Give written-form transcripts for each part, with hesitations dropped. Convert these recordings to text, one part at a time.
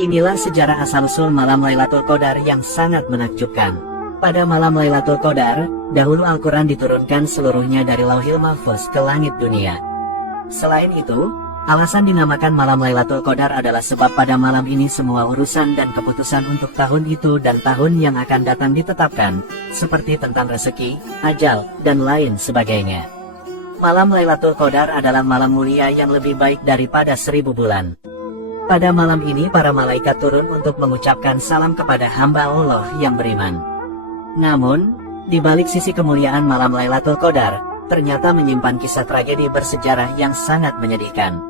Inilah sejarah asal-usul malam Lailatul Qadar yang sangat menakjubkan. Pada malam Lailatul Qadar, dahulu Al-Quran diturunkan seluruhnya dari Lauhil Mahfuz ke langit dunia. Selain itu, alasan dinamakan malam Lailatul Qadar adalah sebab pada malam ini semua urusan dan keputusan untuk tahun itu dan tahun yang akan datang ditetapkan, seperti tentang rezeki, ajal, dan lain sebagainya. Malam Lailatul Qadar adalah malam mulia yang lebih baik daripada 1000 bulan. Pada malam ini para malaikat turun untuk mengucapkan salam kepada hamba Allah yang beriman. Namun, di balik sisi kemuliaan malam Lailatul Qadar, ternyata menyimpan kisah tragedi bersejarah yang sangat menyedihkan.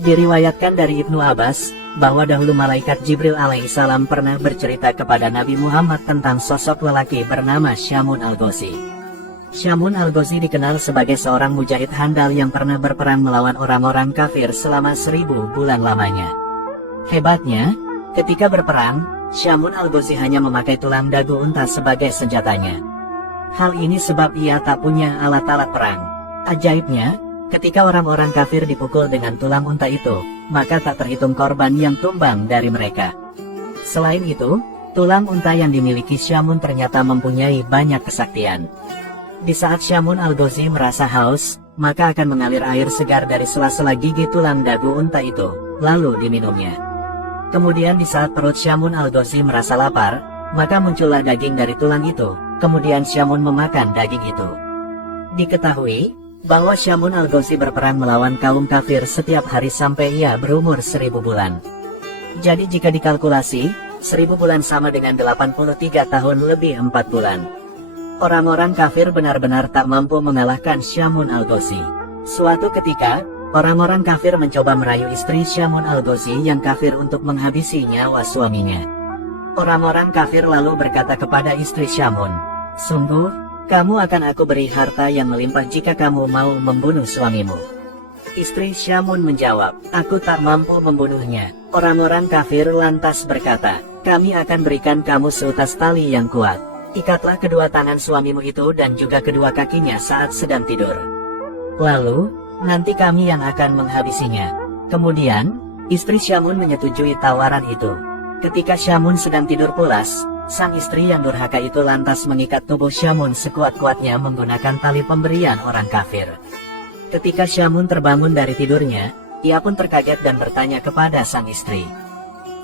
Diriwayatkan dari Ibnu Abbas, bahwa dahulu malaikat Jibril alaihissalam pernah bercerita kepada Nabi Muhammad tentang sosok lelaki bernama Syamun al-Ghazi. Syamun al-Ghazi dikenal sebagai seorang mujahid handal yang pernah berperang melawan orang-orang kafir selama 1000 bulan lamanya. Hebatnya, ketika berperang, Syamun al-Ghazi hanya memakai tulang dagu unta sebagai senjatanya. Hal ini sebab ia tak punya alat-alat perang. Ajaibnya, ketika orang-orang kafir dipukul dengan tulang unta itu, maka tak terhitung korban yang tumbang dari mereka. Selain itu, tulang unta yang dimiliki Syamun ternyata mempunyai banyak kesaktian. Di saat Syamun al-Ghazi merasa haus, maka akan mengalir air segar dari sela-sela gigi tulang dagu unta itu, lalu diminumnya. Kemudian di saat perut Syamun al-Ghazi merasa lapar, maka muncullah daging dari tulang itu, kemudian Syamun memakan daging itu. Diketahui, bahwa Syamun al-Ghazi berperang melawan kaum kafir setiap hari sampai ia berumur 1000 bulan. Jadi jika dikalkulasi, 1000 bulan sama dengan 83 tahun lebih 4 bulan. Orang-orang kafir benar-benar tak mampu mengalahkan Syamun al-Ghazi. Suatu ketika, orang-orang kafir mencoba merayu istri Syamun al-Ghazi yang kafir untuk menghabisi nyawa suaminya. Orang-orang kafir lalu berkata kepada istri Syamun, "Sungguh, kamu akan aku beri harta yang melimpah jika kamu mau membunuh suamimu." Istri Syamun menjawab, "Aku tak mampu membunuhnya." Orang-orang kafir lantas berkata, "Kami akan berikan kamu seutas tali yang kuat. Ikatlah kedua tangan suamimu itu dan juga kedua kakinya saat sedang tidur. Lalu, nanti kami yang akan menghabisinya." Kemudian, istri Syamun menyetujui tawaran itu. Ketika Syamun sedang tidur pulas, sang istri yang durhaka itu lantas mengikat tubuh Syamun sekuat-kuatnya menggunakan tali pemberian orang kafir. Ketika Syamun terbangun dari tidurnya, ia pun terkaget dan bertanya kepada sang istri,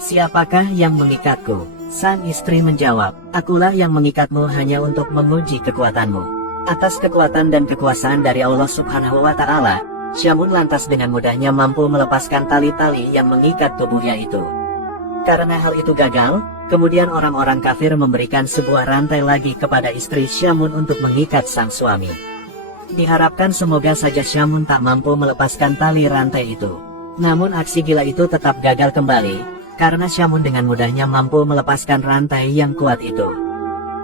"Siapakah yang mengikatku?" Sang istri menjawab, "Akulah yang mengikatmu hanya untuk menguji kekuatanmu." Atas kekuatan dan kekuasaan dari Allah Subhanahu wa Ta'ala, Syamun lantas dengan mudahnya mampu melepaskan tali-tali yang mengikat tubuhnya itu. Karena hal itu gagal, kemudian orang-orang kafir memberikan sebuah rantai lagi kepada istri Syamun untuk mengikat sang suami. Diharapkan semoga saja Syamun tak mampu melepaskan tali rantai itu. Namun aksi gila itu tetap gagal kembali, karena Syamun dengan mudahnya mampu melepaskan rantai yang kuat itu.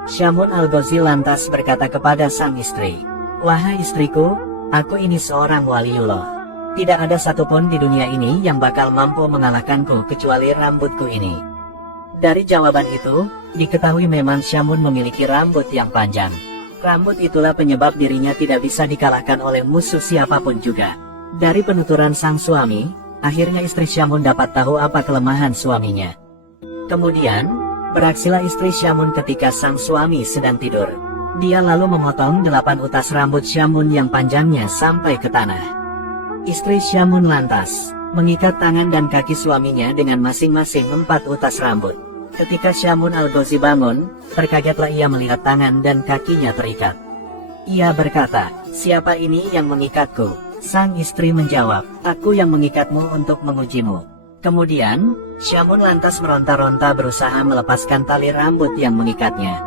Syamun al-Ghazi lantas berkata kepada sang istri, "Wahai istriku, aku ini seorang waliullah. Tidak ada satupun di dunia ini yang bakal mampu mengalahkanku kecuali rambutku ini." Dari jawaban itu, diketahui memang Syamun memiliki rambut yang panjang. Rambut itulah penyebab dirinya tidak bisa dikalahkan oleh musuh siapapun juga. Dari penuturan sang suami, akhirnya istri Syamun dapat tahu apa kelemahan suaminya. Kemudian, beraksilah istri Syamun ketika sang suami sedang tidur. Dia lalu memotong 8 utas rambut Syamun yang panjangnya sampai ke tanah. Istri Syamun lantas mengikat tangan dan kaki suaminya dengan masing-masing 4 utas rambut. Ketika Syamun al-Ghazi bangun, terkagetlah ia melihat tangan dan kakinya terikat. Ia berkata, "Siapa ini yang mengikatku?" Sang istri menjawab, "Aku yang mengikatmu untuk mengujimu." Kemudian, Syamun lantas meronta-ronta berusaha melepaskan tali rambut yang mengikatnya.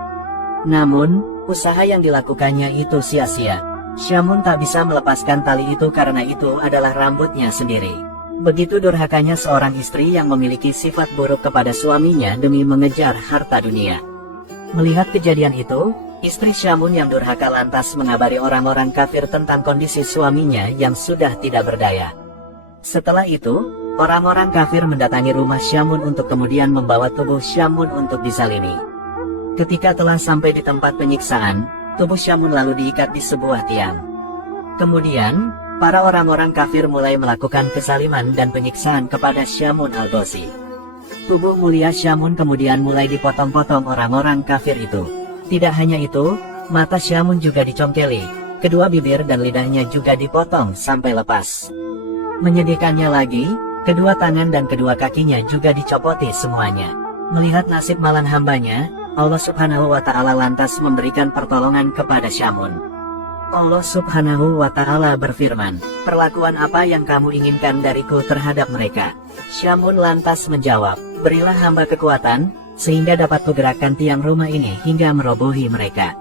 Namun, usaha yang dilakukannya itu sia-sia. Syamun tak bisa melepaskan tali itu karena itu adalah rambutnya sendiri. Begitu durhakanya seorang istri yang memiliki sifat buruk kepada suaminya demi mengejar harta dunia. Melihat kejadian itu, istri Syamun yang durhaka lantas mengabari orang-orang kafir tentang kondisi suaminya yang sudah tidak berdaya. Setelah itu, orang-orang kafir mendatangi rumah Syamun untuk kemudian membawa tubuh Syamun untuk disalimi. Ketika telah sampai di tempat penyiksaan, tubuh Syamun lalu diikat di sebuah tiang. Kemudian, para orang-orang kafir mulai melakukan kezaliman dan penyiksaan kepada Syamun al-Ghazi. Tubuh mulia Syamun kemudian mulai dipotong-potong orang-orang kafir itu. Tidak hanya itu, mata Syamun juga dicongkeli, kedua bibir dan lidahnya juga dipotong sampai lepas. Menyedihkannya lagi, kedua tangan dan kedua kakinya juga dicopoti semuanya. Melihat nasib malang hambanya, Allah Subhanahu wa Ta'ala lantas memberikan pertolongan kepada Syamun. Allah Subhanahu wa Ta'ala berfirman, "Perlakuan apa yang kamu inginkan dariku terhadap mereka?" Syamun lantas menjawab, "Berilah hamba kekuatan, sehingga dapat menggerakkan tiang rumah ini hingga merobohi mereka."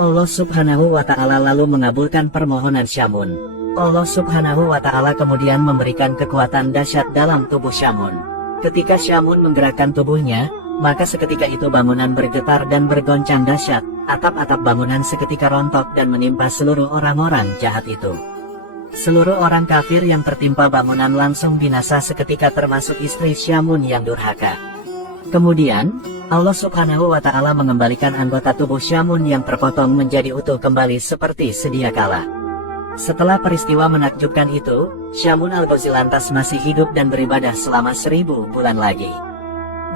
Allah Subhanahu wa Ta'ala lalu mengabulkan permohonan Syamun. Allah Subhanahu wa Ta'ala kemudian memberikan kekuatan dahsyat dalam tubuh Syamun. Ketika Syamun menggerakkan tubuhnya, maka seketika itu bangunan bergetar dan bergoncang dahsyat. Atap-atap bangunan seketika rontok dan menimpa seluruh orang-orang jahat itu. Seluruh orang kafir yang tertimpa bangunan langsung binasa seketika, termasuk istri Syamun yang durhaka. Kemudian, Allah Subhanahu wa Ta'ala mengembalikan anggota tubuh Syamun yang terpotong menjadi utuh kembali seperti sedia kala. Setelah peristiwa menakjubkan itu, Syamun al-Ghazi lantas masih hidup dan beribadah selama 1000 bulan lagi.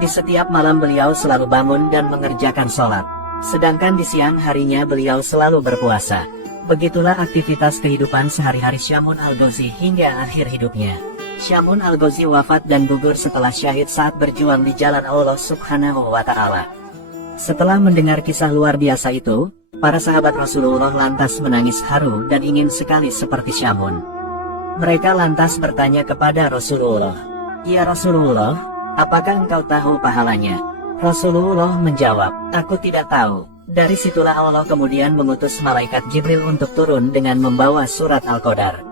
Di setiap malam beliau selalu bangun dan mengerjakan sholat. Sedangkan di siang harinya beliau selalu berpuasa. Begitulah aktivitas kehidupan sehari-hari Syamun al-Ghazi hingga akhir hidupnya. Syamun al-Ghazi wafat dan gugur setelah syahid saat berjuang di jalan Allah Subhanahu wa Ta'ala. Setelah mendengar kisah luar biasa itu, para sahabat Rasulullah lantas menangis haru dan ingin sekali seperti Syamun. Mereka lantas bertanya kepada Rasulullah, "Ya Rasulullah, apakah engkau tahu pahalanya?" Rasulullah menjawab, "Aku tidak tahu." Dari situlah Allah kemudian mengutus malaikat Jibril untuk turun dengan membawa surat Al-Qadar.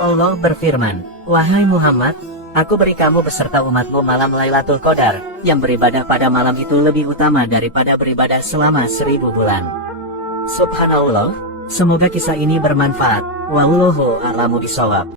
Allah berfirman, "Wahai Muhammad, aku beri kamu beserta umatmu malam Lailatul Qadar, yang beribadah pada malam itu lebih utama daripada beribadah selama 1000 bulan. Subhanallah, semoga kisah ini bermanfaat. Wallahu a'lamu bishawab.